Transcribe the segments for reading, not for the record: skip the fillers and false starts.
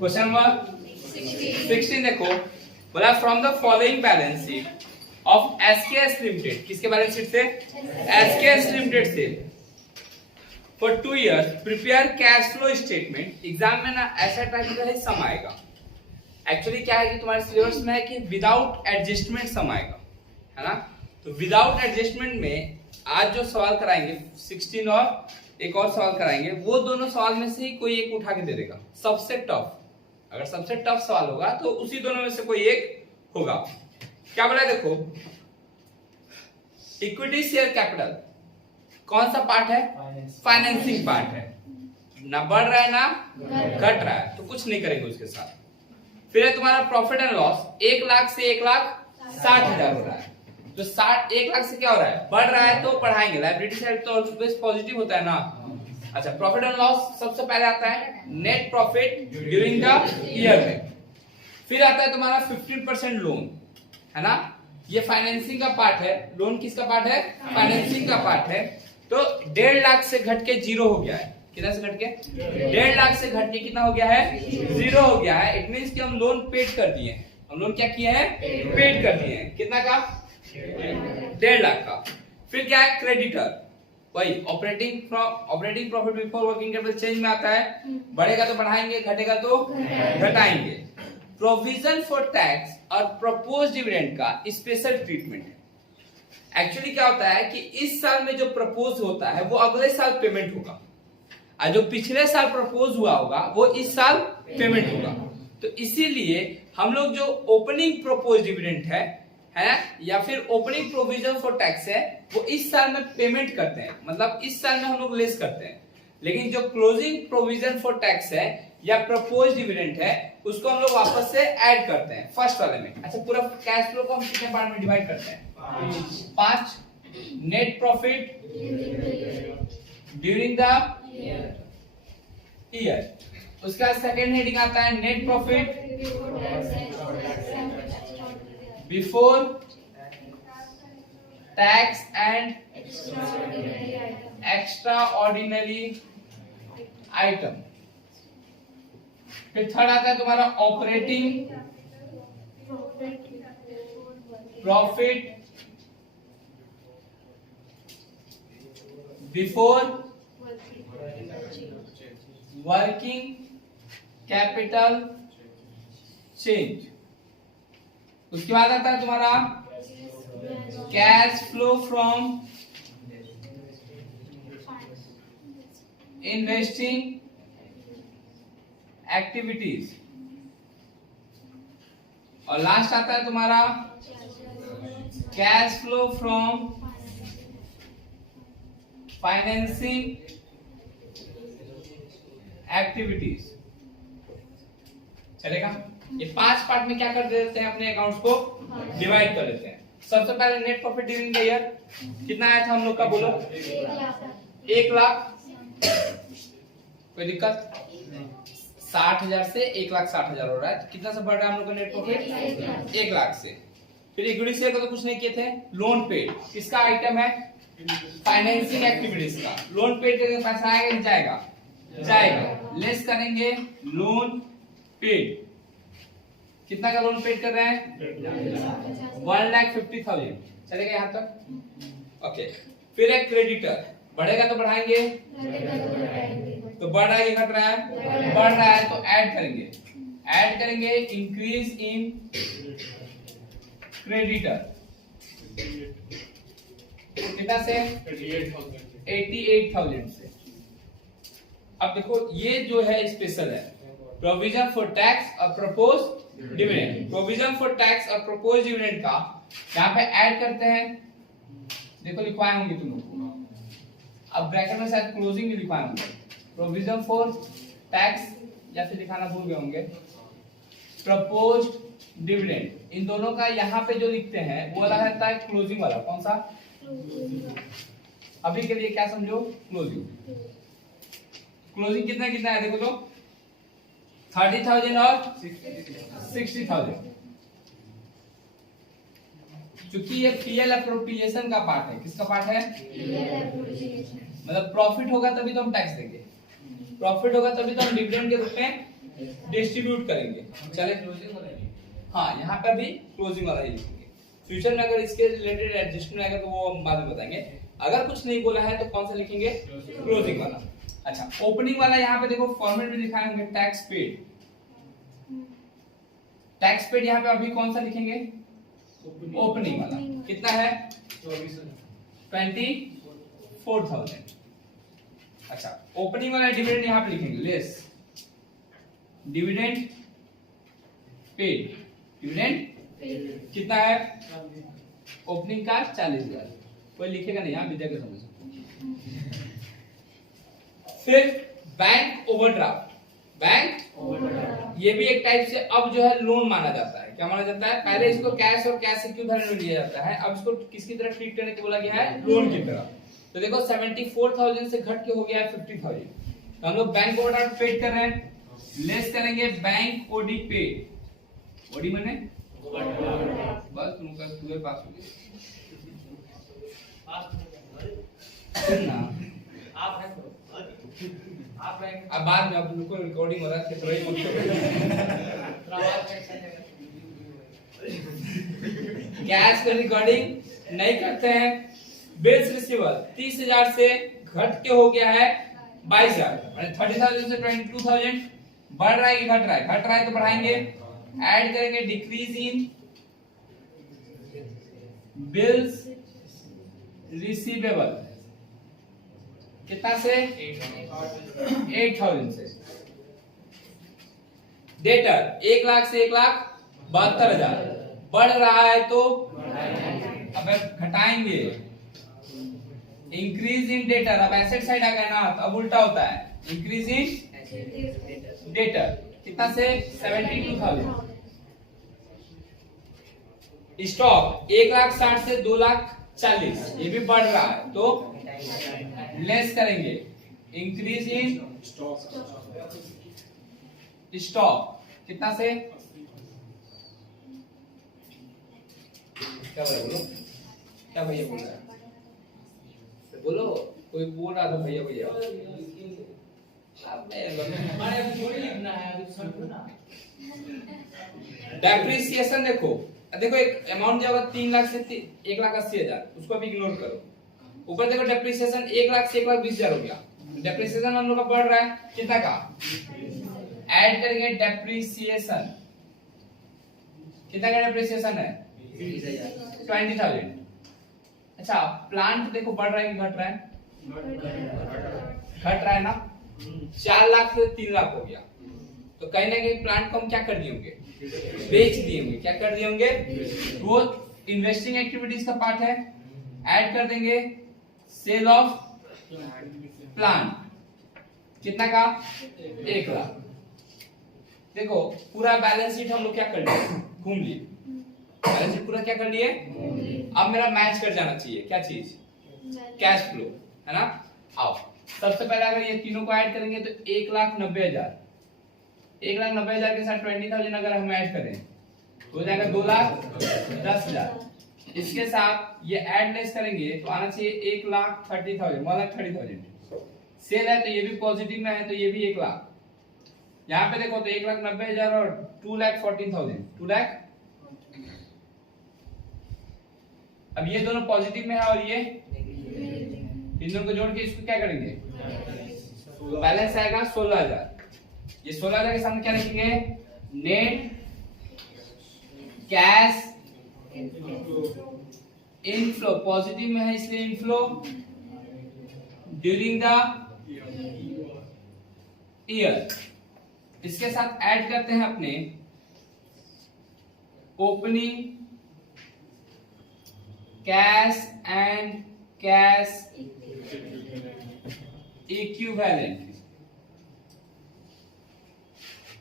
Question number 16 देखो, बोला from the following balance sheet of SKS limited, किसके balance sheet से? एसकेएस लिमिटेड से, for 2 years prepare cash flow statement. Exam में ना ऐसा टाइप का ही सम आएगा। एक्चुअली क्या है कि तुम्हारे सिलेबस में है कि विदाउट एडजस्टमेंट सम आएगा, है ना। तो विदाउट एडजस्टमेंट में आज जो सवाल कराएंगे 16 और एक और सवाल कराएंगे, वो दोनों सवाल में से ही कोई एक उठा के दे देगा। सबसे टफ, अगर सबसे टफ सवाल होगा तो उसी दोनों में से कोई एक होगा। क्या बोला है देखो, इक्विटी शेयर कैपिटल कौन सा पार्ट है? फाइनेंसिंग पार्ट है। ना बढ़ रहा है ना घट रहा है, तो कुछ नहीं करेंगे उसके साथ। फिर है तुम्हारा प्रॉफिट एंड लॉस, 1 लाख से 1,60,000 हो रहा है। तो 1 लाख से क्या हो रहा है? बढ़ रहा है तो बढ़ाएंगे। लायबिलिटी साइड तो ऑलवेज पॉजिटिव होता है ना। अच्छा, प्रॉफिट एंड लॉस सबसे पहले आता है net profit during the year में। फिर आता है तुम्हारा 15% लोन, है ना। ये फाइनेंसिंग का पार्ट है। लोन किसका पार्ट है? फाइनेंसिंग का पार्ट है। तो 1.5 लाख से घट के 0 हो गया है। कितना से घट के? 1.5 लाख से घट के कितना हो गया है? 0 हो गया है। इट मींस कि हम लोन पेड कर दिए हैं। हम लोन क्या किए हैं? पेड कर दिए हैं। कितना का? 1.5 लाख का। फिर क्या है? क्रेडिटर, वही operating profit before working capital change में आता है। बढ़ेगा तो बढ़ाएंगे, घटेगा तो घटाएंगे। प्रोविजन फॉर टैक्स और प्रपोज डिविडेंड का स्पेशल ट्रीटमेंट है। एक्चुअली क्या होता है कि इस साल में जो प्रपोज होता है वो अगले साल पेमेंट होगा, और जो पिछले साल प्रपोज हुआ होगा वो इस साल पेमेंट होगा। तो इसीलिए हम लोग जो ओपनिंग प्रपोज डिविडेंड है या फिर ओपनिंग प्रोविजन फॉर टैक्स है, वो इस साल में पेमेंट करते हैं, मतलब इस साल में हम लोग लेस करते हैं। लेकिन जो क्लोजिंग प्रोविजन फॉर टैक्स है या प्रपोज डिविडेंड है, उसको हम लोग वापस से ऐड करते हैं फर्स्ट वाले में। अच्छा, पूरा कैश फ्लो को हम कितने पार्ट में डिवाइड करते हैं? 5। Net profit during the year. उसका सेकंड हेडिंग आता है net profit before tax and extra ordinary item. फिर थर्ड आता है तुम्हारा operating profit before working capital change. उसके बाद आता है तुम्हारा cash flow from investing activities. और लास्ट आता है तुम्हारा cash flow from financing activities. चलेगा? ये 5 पार्ट में क्या कर देते हैं, अपने अकाउंट्स को डिवाइड कर लेते हैं। सबसे पहले net profit during the year कितना आया था हम लोग का? बोलो 1 लाख। कोई दिक्कत? 60,000 से 1,60,000 हो रहा है। तो कितना से बढ़ रहा है हम लोग का नेट प्रॉफिट? 1 लाख से। फिर इक्विटी शेयर का तो कुछ नहीं किए थे। लोन पेड किसका आइटम है? फाइनेंसिंग एक्टिविटीज का। लोन पेड करके पैसा आएगा नहीं जाएगा? जाएगा। लेस करेंगे लोन पेड। कितना का लोन पेड कर रहे हैं? 1,50,000। चलेगा यहाँ तक? ओके। फिर एक क्रेडिटर, बढ़ेगा तो बढ़ाएंगे, तो बढ़ रहा है, घट रहा है? बढ़ रहा है तो ऐड करेंगे इंक्रीज इन क्रेडिटर। कितना से? 88,000 से। अब देखो ये जो है स्पेशल है, प्रोविजन फॉर टैक्स और propose dividend. Provision for tax और प्रपोज डिविडेंड का यहाँ पे ऐड करते हैं। देखो लिखवाए होंगे तुम लोग, अब ब्रैकेट में शायद क्लोजिंग भी लिखवाए होंगे। प्रोविजन फॉर टैक्स या फिर दिखाना भूल गए होंगे। प्रपोज डिविडेंड, इन दोनों का यहाँ पे जो लिखते हैं वो वाला रहता है क्लोजिंग वाला। कौन सा? अभी के लिए क्या समझो? क्लोजिंग। क्लोजिंग कितना कितना है देखो तो, 30,000 और 60,000। क्योंकि ये पीएल एप्रोप्रिएशन का पार्ट है। किसका पार्ट है? मतलब प्रॉफिट होगा तभी तो हम टैक्स देंगे, प्रॉफिट होगा तभी तो हम डिविडेंड के रूप में डिस्ट्रीब्यूट करेंगे। चले हाँ, यहाँ पे भी क्लोजिंग वाला ही लिखेंगे। फ्यूचर में अगर इसके रिलेटेड एडजस्टमेंट आएगा तो वो हम बाद में बताएंगे। अगर कुछ नहीं बोला है तो कौन सा लिखेंगे? क्लोजिंग वाला। अच्छा, ओपनिंग वाला यहाँ पे देखो फॉर्मेट में लिखाएंगे टैक्स पेड। टैक्स पेड यहाँ पे अभी कौन सा लिखेंगे? ओपनिंग वाला। कितना है? 24,000। अच्छा, ओपनिंग वाला डिविडेंड यहाँ पे लिखेंगे लेस डिविडेंड पेड। डिविडेंड कितना है? ओपनिंग का 40,000। कोई लिखेगा नहीं, यहाँ विद्या के समझ। फिर बैंक ओवरड्राफ्ट। बैंक ये भी एक टाइप से अब जो है लोन माना जाता है। क्या माना जाता है? पहले इसको कैश और कैश इक्विवेलेंट में लिया जाता है, अब इसको किसकी तरह ट्रीट करने को बोला गया है? लोन की तरह। तो देखो 74,000 से घट के हो गया है 50,000। तो हम लोग बैंक ओवरड्राफ्ट पेड कर रहे हैं, लेस करेंगे बैंक ओडी पेड। ओडी माने बस तुमका 12 पास हो गया ना। अब बाद में आप लोग को रिकॉर्डिंग हो रहा है, थोड़ी मत कैश का रिकॉर्डिंग नहीं करते हैं। बिल्स रिसीवेबल 30,000 से घट के हो गया है 22,000, माने 30,000 से 22,000। बढ़ रहा है कि घट रहा है? घट रहा है तो बढ़ाएंगे, ऐड करेंगे डिक्रीज इन बिल्स रिसीवेबल। कितना से? 8,000 से। डेटर 1 लाख से 1,72,000। बढ़ रहा है तो अब घटाएंगे। इंक्रीज इन डेटर, अब एसेट साइड आ गया ना, अब उल्टा होता है। इंक्रीज इन डेटर कितना से? 72,000। स्टॉक 1,60,000 से 2,40,000, ये भी बढ़ रहा है तो लेस करेंगे। इंक्रीज इन स्टॉक कितना से? क्या बोलो? क्या भैया बोल रहा है? बोलो, कोई बोल रहा था भैया भैया। डेप्रिसिएशन देखो एक अमाउंट दिया होगा 3 लाख से 1,80,000, उसको भी इग्नोर करो। ऊपर देखो डेप्रिसिएशन 1 लाख से 1,20,000 हो गया। डेप्रिसिएशन हम लोग का बढ़ रहा है कितना का? ऐड करेंगे डेप्रिसिएशन। कितना का डेप्रिसिएशन है? 20,000। अच्छा, प्लांट देखो बढ़ रहा है कि घट रहा है? घट रहा है ना। 4 लाख से 3 लाख हो गया, तो कहीं ना कहीं प्लांट को हम क्या कर दिए होंगे? बेच दिए होंगे। क्या कर दिए होंगे? वो इन्वेस्टिंग एक्टिविटीज का पार्ट है। ऐड कर देंगे सेल ऑफ प्लांट। कितना का? 1 लाख। देखो पूरा बैलेंस शीट हम लोग क्या कर लिए? घूम लिए। बैलेंस शीट पूरा क्या कर लिए? अब मेरा मैच कर जाना चाहिए क्या चीज? कैश फ्लो, है ना। आओ सबसे पहले अगर ये तीनों को ऐड करेंगे तो 1,90,000। 1,90,000 के साथ 20,000 अगर हम ऐड करें तो हो जाएगा 2,10,000। इसके साथ ये ऐड लेस करेंगे तो आना चाहिए 1,30,000, 1,30,000। सेल है तो ये भी पॉजिटिव में है तो ये भी 1 लाख। यहाँ पे देखो तो 1,90,000 और 2,14,000, 2 लाख। अब ये दोनों पॉजिटिव में है और ये इन दोनों को जोड़ के इसको क्या करेंगे? बैलेंस आएगा 16,000। ये 16,000 के सामने क्या लिखेंगे? Net cash inflow. पॉजिटिव में है इसलिए इनफ्लो ड्यूरिंग द ईयर। इसके साथ ऐड करते हैं अपने opening cash and cash equivalent.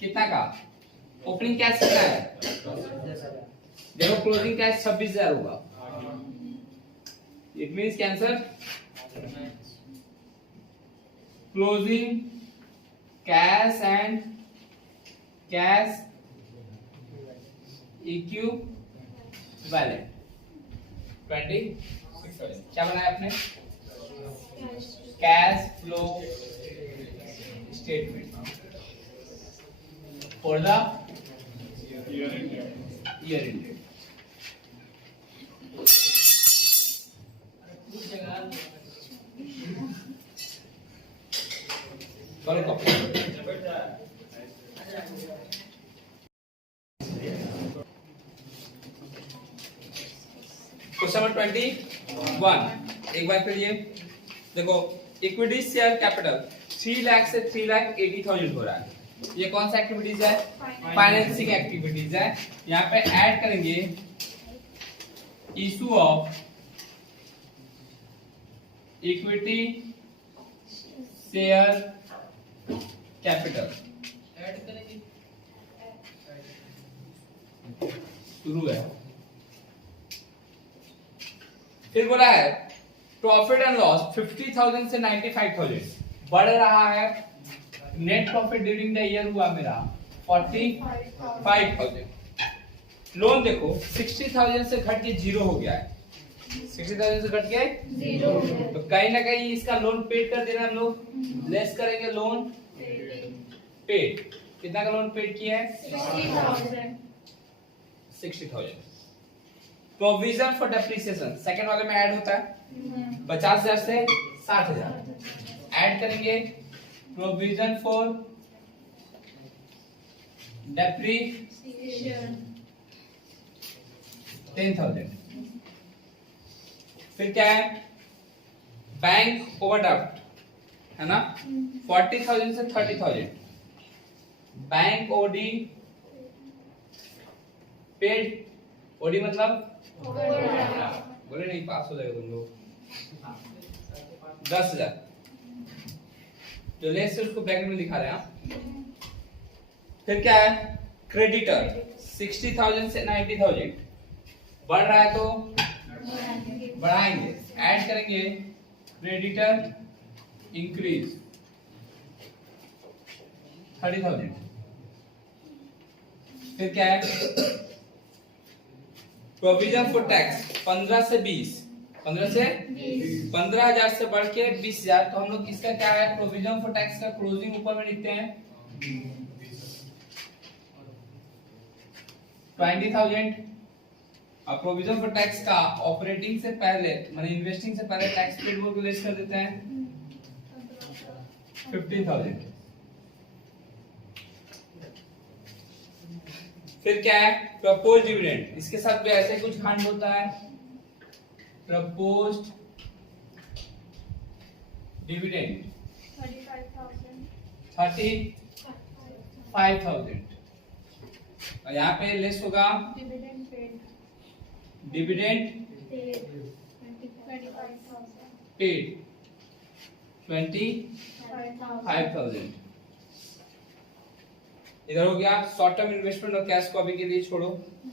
कितना का? ओपनिंग कैश कितना है? देखो क्लोजिंग कैश 26,000 होगा। It means cancer closing cash and cash equivalent. 26,000। क्या बनाया आपने? Cash flow statement for the year ended. करो कॉपी। Question number 21। एक बार फिर ये देखो, इक्विटी शेयर कैपिटल 3 लाख से 3,80,000 हो रहा है। ये कौन सा एक्टिविटीज है? फाइनेंसिंग एक्टिविटीज है। यहाँ पे ऐड करेंगे issue of equity share capital add करेंगे, शुरू है। फिर बोला है प्रॉफिट एंड लॉस 50,000 से 95,000 बढ़ रहा है। Net profit during the year हुआ मेरा 45,000। लोन देखो 60,000 से घट के 0 हो गया है। 60,000 से घट के 0 हो गया, तो कहीं ना कहीं इसका लोन पेड कर देना हम लोग। लेस करेंगे लोन पेड। कितना का लोन पेड किया है? 60,000। प्रोविजन फॉर डेप्रिसिएशन सेकंड वाले में ऐड होता है 50,000 से 60,000। ऐड करेंगे प्रोविजन फॉर डेप्रिसिएशन 10,000। फिर क्या है? बैंक ओवरड्राफ्ट है ना 40,000 से 30,000। Bank OD paid. ओडी मतलब बोले नहीं, पास हो जाएगा तुम लोग। 10,000 जो लेस से उसको ब्रैकेट में लिखा रहे हैं। फिर क्या है? क्रेडिटर 60,000 से 90,000 बढ़ रहा है तो बढ़ाएंगे। ऐड करेंगे क्रेडिटर इंक्रीज 30,000। फिर क्या है? प्रोविजन फॉर टैक्स 15 से 20। 15,000 से बढ़ के 20,000। तो हम लोग इसका क्या है? प्रोविजन फॉर टैक्स का क्लोजिंग ऊपर में लिखते हैं 20,000। और प्रोविजन फॉर टैक्स का ऑपरेटिंग से पहले माने इन्वेस्टिंग से पहले टैक्स पेड वो लेस कर देते हैं 15,000। फिर क्या है? Propose dividend. इसके साथ भी ऐसे कुछ खंड होता है। Proposed dividend 35,000। और यहाँ पे लेस होगा डिविडेंड पेड 25,000। इधर हो गया शॉर्ट टर्म इन्वेस्टमेंट और कैश को अभी के लिए छोड़ो,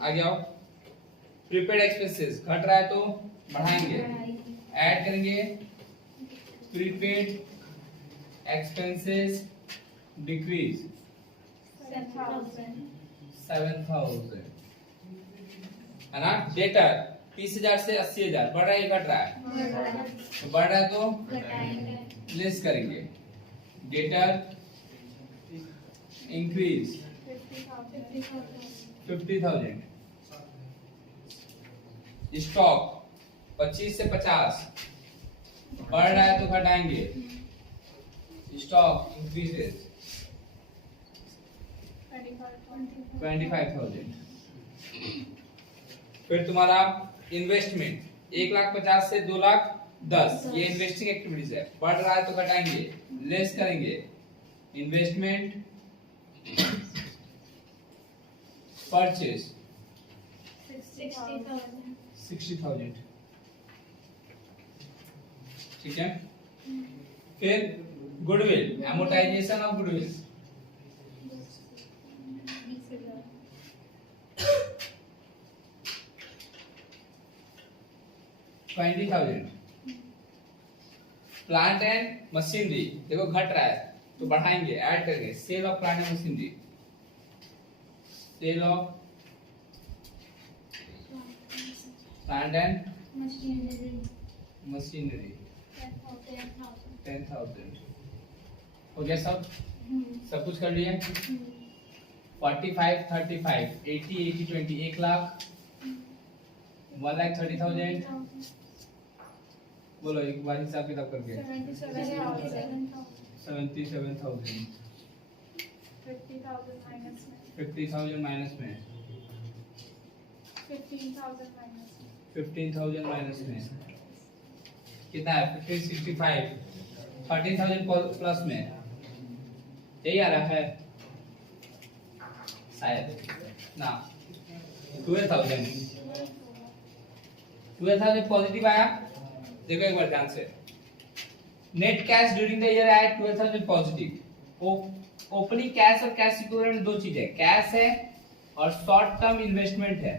आगे आओ। प्रीपेड एक्सपेंसेस घट रहा है तो बढ़ाएंगे। ऐड करेंगे प्रीपेड एक्सपेंसेस डिक्रीज 7,000 है ना। डेटर 30,000 से 80,000 बढ़ रहा है घट रहा है? तो बढ़ रहा है तो लेस करेंगे। Debtor increase 50,000। स्टॉक 25 से 50 बढ़ रहा है तो घटाएंगे। Stock increases 25,000। फिर तुम्हारा इन्वेस्टमेंट 1,50,000 से 2,10,000 ये इन्वेस्टिंग एक्टिविटीज है। बढ़ रहा है तो घटाएंगे, लेस करेंगे। Investment purchase 60,000। ठीक है। फिर goodwill amortisation of goodwill 20,000। Plant and machinery देखो घट रहा है तो बढ़ाएंगे, ऐड करेंगे। Sale of plant and machinery, sale of plant and machinery 10,000 हो गया सब कुछ कर लिए 45 35 80 80 20 1 लाख 1,30,000 बोलो एक बार हिसाब किताब करके 77,000 50,000 माइनस में 15,000 माइनस में कितना है 65 13,000 प्लस में यही आ रहा है शायद ना 12,000 पॉजिटिव आया देखो एक बार ध्यान से net cash during the year आया 12,000 पॉजिटिव ओपनिंग कैश और कैश इक्विवेलेंट दो चीज है कैश है और शॉर्ट टर्म इन्वेस्टमेंट है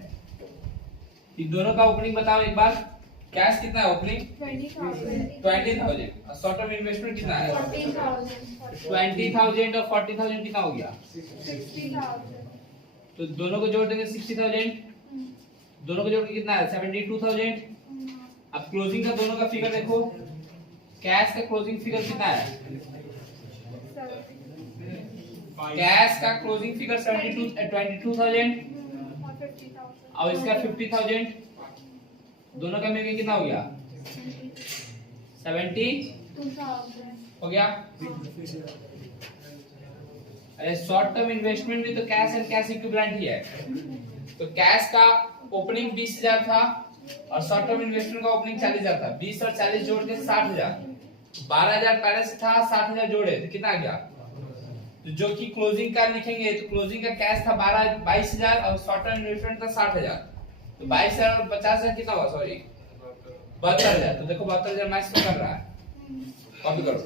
इन दोनों का ओपनिंग बताओ एक बार कैश कितना है ओपनिंग 20,000 और शॉर्ट टर्म इन्वेस्टमेंट कितना है 20,000 और 40,000 कितना हो गया 60,000 तो दोनों को जोड़ देंगे 60,000 दोनों को जोड़ के कितना है 72,000 अब क्लोजिंग का दोनों का फिगर देखो कैश का क्लोजिंग फिगर कितना है कैश का क्लोजिंग फिगर 22,000 और इसका 50,000 दोनों का मिलकर कितना हो गया 70,000 हो गया अरे शॉर्ट टर्म इन्वेस्टमेंट भी तो कैश एंड कैश इक्विवेलेंट ही है तो कैश का ओपनिंग 20,000 था और शॉर्ट टर्म इन्वेस्टमेंट का ओपनिंग 40,000 था 20 और 40 जोड़ के 60,000 12,000 पहले से था 60,000 जोड़े तो कितना आ गया तो जो कि क्लोजिंग का लिखेंगे तो क्लोजिंग का कैश था 22,000 और शॉर्ट टर्म इन्वेस्टमेंट था 60,000 तो 22,000 और 50,000 कितना हुआ सॉरी 72,000 तो देखो 72,000 मैच कर रहा है कॉपी करो